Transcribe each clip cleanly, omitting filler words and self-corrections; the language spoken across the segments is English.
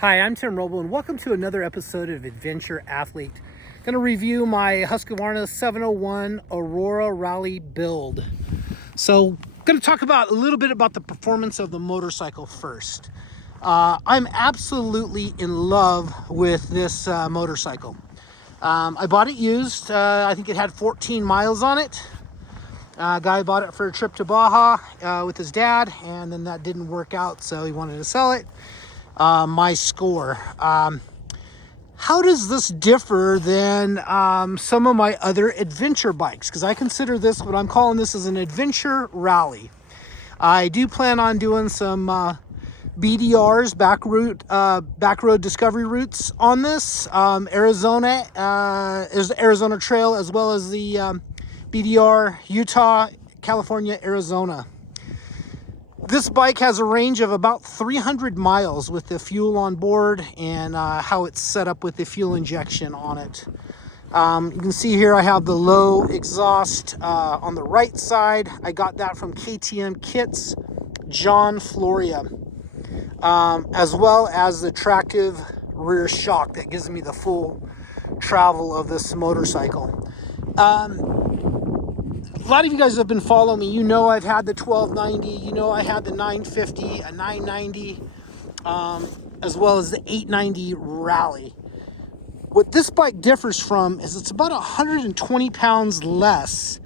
Hi, I'm Tim Roble, and welcome to another episode of Adventure Athlete. Going to review my Husqvarna 701 Aurora Rally build. So, going to talk about a little bit about the performance of the motorcycle first. I'm absolutely in love with this motorcycle. I bought it used. I think it had 14 miles on it. Guy bought it for a trip to Baja with his dad, and then that didn't work out, so he wanted to sell it. My score. How does this differ than some of my other adventure bikes? Because I consider this, what I'm calling this, is an adventure rally. I do plan on doing some BDRs, back road discovery routes on this. Arizona is the Arizona Trail, as well as the BDR, Utah, California, Arizona. This bike has a range of about 300 miles with the fuel on board and how it's set up with the fuel injection on it. You can see here I have the low exhaust on the right side. I got that from KTM Kits, John Floria, as well as the tractive rear shock that gives me the full travel of this motorcycle. A lot of you guys have been following me. You know I've had the 1290. You know I had the 950, a 990, as well as the 890 Rally. What this bike differs from is it's about 120 pounds less.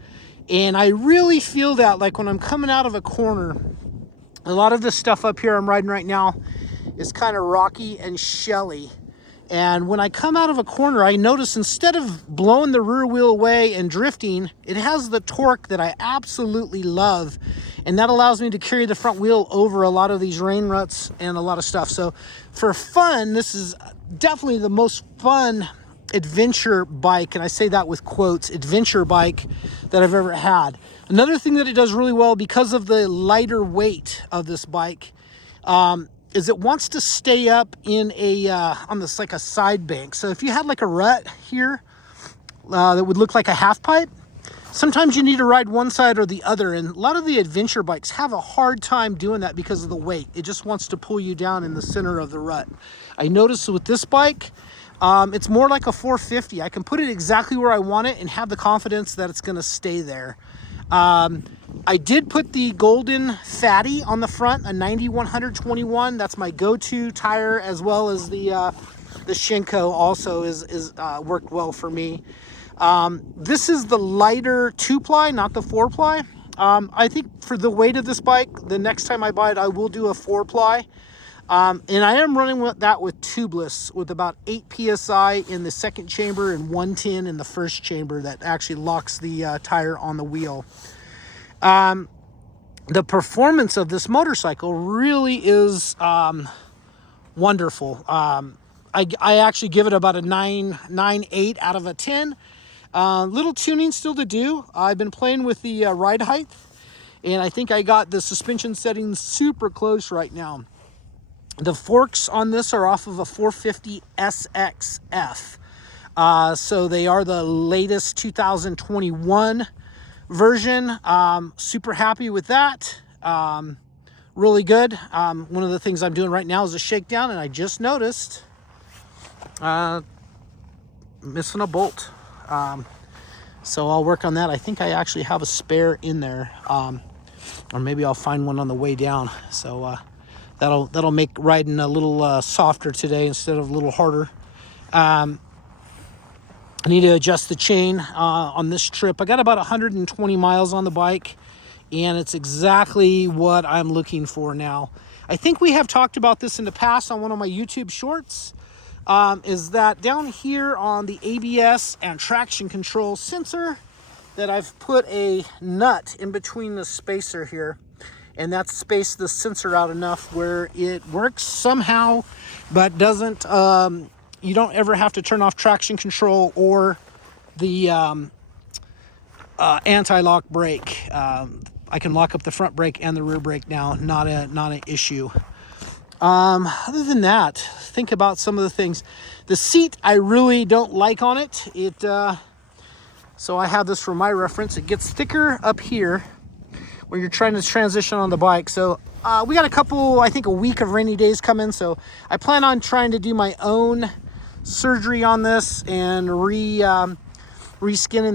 And I really feel that, like, when I'm coming out of a corner, a lot of this stuff up here I'm riding right now is kind of rocky and shelly. And when I come out of a corner, I notice instead of blowing the rear wheel away and drifting, it has the torque that I absolutely love. And that allows me to carry the front wheel over a lot of these rain ruts and a lot of stuff. So for fun, this is definitely the most fun adventure bike, and I say that with quotes, adventure bike that I've ever had. Another thing that it does really well, because of the lighter weight of this bike, is it wants to stay up in a on this, like a side bank. So if you had like a rut here that would look like a half pipe, sometimes you need to ride one side or the other, and a lot of the adventure bikes have a hard time doing that because of the weight. It just wants to pull you down in the center of the rut. I noticed with this bike, it's more like a 450. I can put it exactly where I want it and have the confidence that it's going to stay there. I did put the golden fatty on the front, a 9121. That's my go-to tire, as well as the Shinko also is worked well for me. This is the lighter 2-ply, not the 4-ply. I think for the weight of this bike, the next time I buy it, I will do a 4-ply. And I am running with that with tubeless, with about 8 psi in the second chamber and 110 in the first chamber that actually locks the tire on the wheel. The performance of this motorcycle really is wonderful. I actually give it about a 9.8 out of a 10. Little tuning still to do. I've been playing with the ride height, and I think I got the suspension settings super close right now. The forks on this are off of a 450 SXF. So they are the latest 2021 version. Super happy with that. Really good. One of the things I'm doing right now is a shakedown, and I just noticed missing a bolt. So I'll work on that. I think I actually have a spare in there, or maybe I'll find one on the way down. So that'll make riding a little softer today instead of a little harder. I need to adjust the chain on this trip. I got about 120 miles on the bike, and it's exactly what I'm looking for now. I think we have talked about this in the past on one of my YouTube shorts, is that down here on the ABS and traction control sensor, that I've put a nut in between the spacer here, and that's spaced the sensor out enough where it works somehow, but doesn't, you don't ever have to turn off traction control or the anti-lock brake. I can lock up the front brake and the rear brake now, not an issue. Other than that, think about some of the things. The seat I really don't like on it. So I have this for my reference. It gets thicker up here when you're trying to transition on the bike. So we got a couple, I think a week of rainy days coming, so I plan on trying to do my own surgery on this and reskinning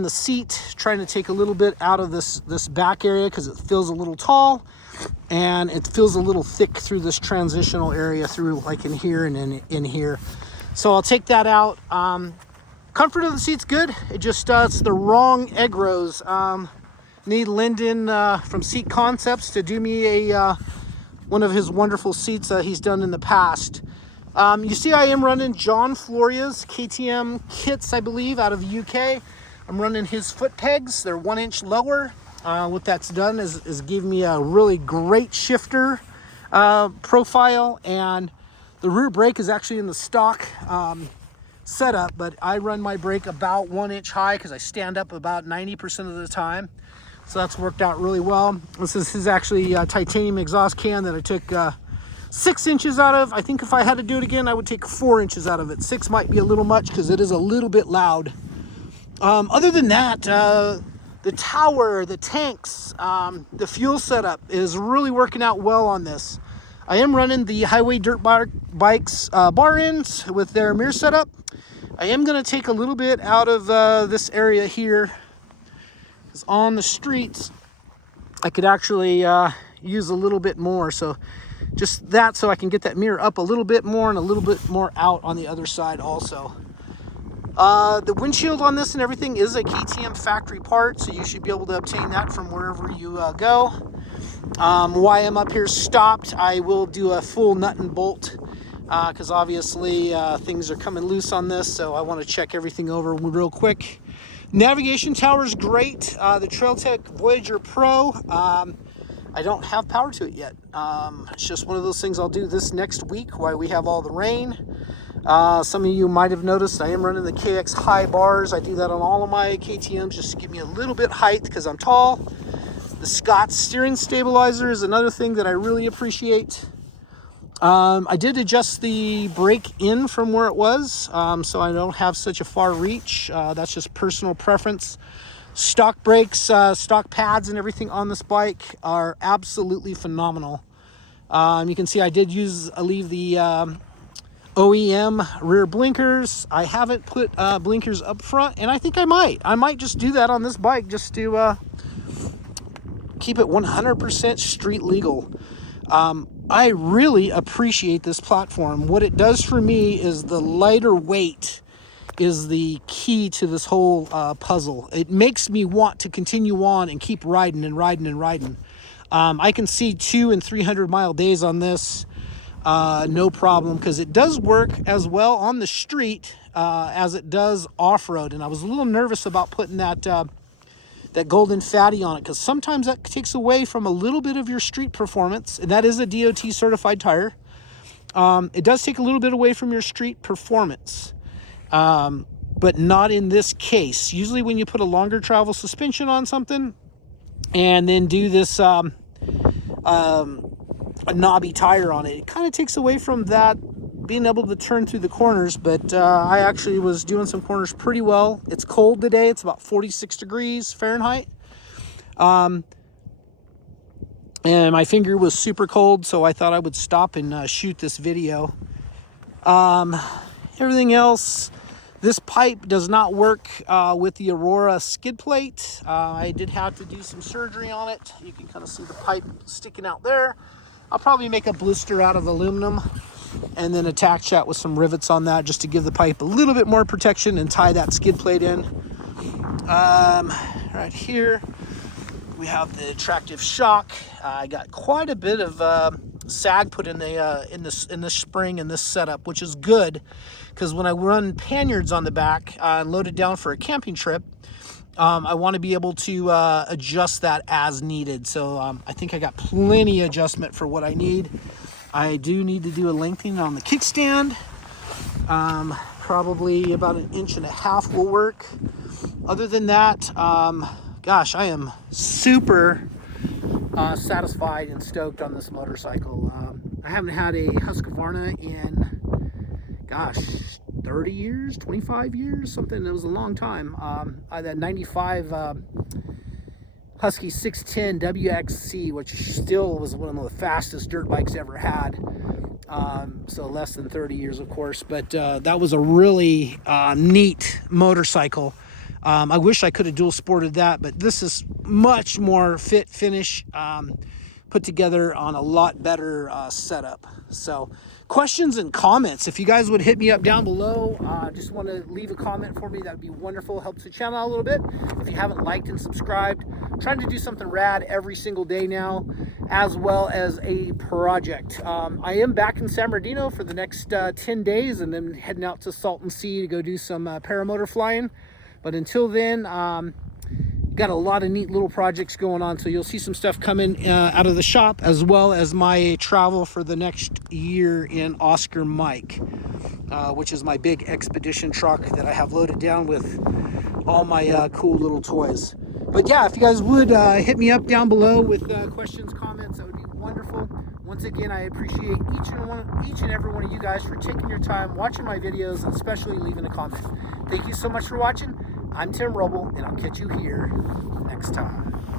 the seat, trying to take a little bit out of this back area because it feels a little tall and it feels a little thick through this transitional area through like in here and in here. So I'll take that out. Comfort of the seat's good. It just it's the wrong egg rows. Need Lyndon from Seat Concepts to do me a one of his wonderful seats that he's done in the past. You see I am running John Floria's KTM kits, I believe, out of the UK. I'm running his foot pegs. They're 1 inch lower. What that's done is give me a really great shifter profile, and the rear brake is actually in the stock setup, but I run my brake about 1 inch high because I stand up about 90% of the time. So that's worked out really well. This is his actually titanium exhaust can that I took 6 inches out of. I think if I had to do it again, I would take 4 inches out of it. 6 might be a little much because it is a little bit loud. Other than that, the tower, the tanks, the fuel setup is really working out well on this. I am running the Highway Dirt Bikes bar ends with their mirror setup. I am going to take a little bit out of this area here. Because on the streets, I could actually use a little bit more. So just that, so I can get that mirror up a little bit more and a little bit more out on the other side also. The windshield on this and everything is a KTM factory part, so you should be able to obtain that from wherever you go. Why I'm up here stopped, I will do a full nut and bolt because obviously things are coming loose on this, so I want to check everything over real quick. Navigation tower is great. The Trailtech Voyager Pro, I don't have power to it yet. It's just one of those things I'll do this next week while we have all the rain. Some of you might have noticed I am running the KX high bars. I do that on all of my KTMs just to give me a little bit height because I'm tall. The Scott steering stabilizer is another thing that I really appreciate. I did adjust the brake in from where it was, so I don't have such a far reach. That's just personal preference. Stock brakes, stock pads and everything on this bike are absolutely phenomenal. You can see I did leave the OEM rear blinkers. I haven't put blinkers up front, and I think I might just do that on this bike just to keep it 100% street legal. I really appreciate this platform. What it does for me is the lighter weight is the key to this whole puzzle. It makes me want to continue on and keep riding and riding and riding. I can see 200 and 300 mile days on this, no problem, because it does work as well on the street as it does off-road. And I was a little nervous about putting that golden fatty on it because sometimes that takes away from a little bit of your street performance, and that is a DOT certified tire. It does take a little bit away from your street performance, but not in this case. Usually when you put a longer travel suspension on something and then do this a knobby tire on it, it kind of takes away from that being able to turn through the corners. But I actually was doing some corners pretty well. It's cold today. It's about 46 degrees Fahrenheit. And my finger was super cold, so I thought I would stop and shoot this video. Everything else, this pipe does not work with the Aurora skid plate. I did have to do some surgery on it. You can kind of see the pipe sticking out there. I'll probably make a blister out of aluminum and then attach that with some rivets on that just to give the pipe a little bit more protection and tie that skid plate in. Right here we have the tractive shock. I got quite a bit of sag put in the spring in this setup, which is good because when I run panniers on the back and load it down for a camping trip, I want to be able to adjust that as needed. So I think I got plenty of adjustment for what I need. I do need to do a lengthening on the kickstand. Probably about 1.5 inches will work. Other than that, gosh, I am super satisfied and stoked on this motorcycle. I haven't had a Husqvarna in, gosh, 30 years, 25 years, something. It was a long time. That 95 Husky 610 WXC, which still was one of the fastest dirt bikes ever had. So less than 30 years, of course, but that was a really neat motorcycle. I wish I could have dual sported that, but this is much more fit finish, put together on a lot better setup. So questions and comments, if you guys would hit me up down below, just want to leave a comment for me, that would be wonderful. Helps the channel out a little bit. If you haven't liked and subscribed, I'm trying to do something rad every single day now, as well as a project. I am back in San Bernardino for the next 10 days, and then heading out to Salton Sea to go do some paramotor flying. But until then, got a lot of neat little projects going on, so you'll see some stuff coming out of the shop, as well as my travel for the next year in Oscar Mike, which is my big expedition truck that I have loaded down with all my cool little toys. But yeah, if you guys would hit me up down below with questions, comments, that would be wonderful. Once again, I appreciate each and every one of you guys for taking your time watching my videos, and especially leaving a comment. Thank you so much for watching. I'm Tim Rubble, and I'll catch you here next time.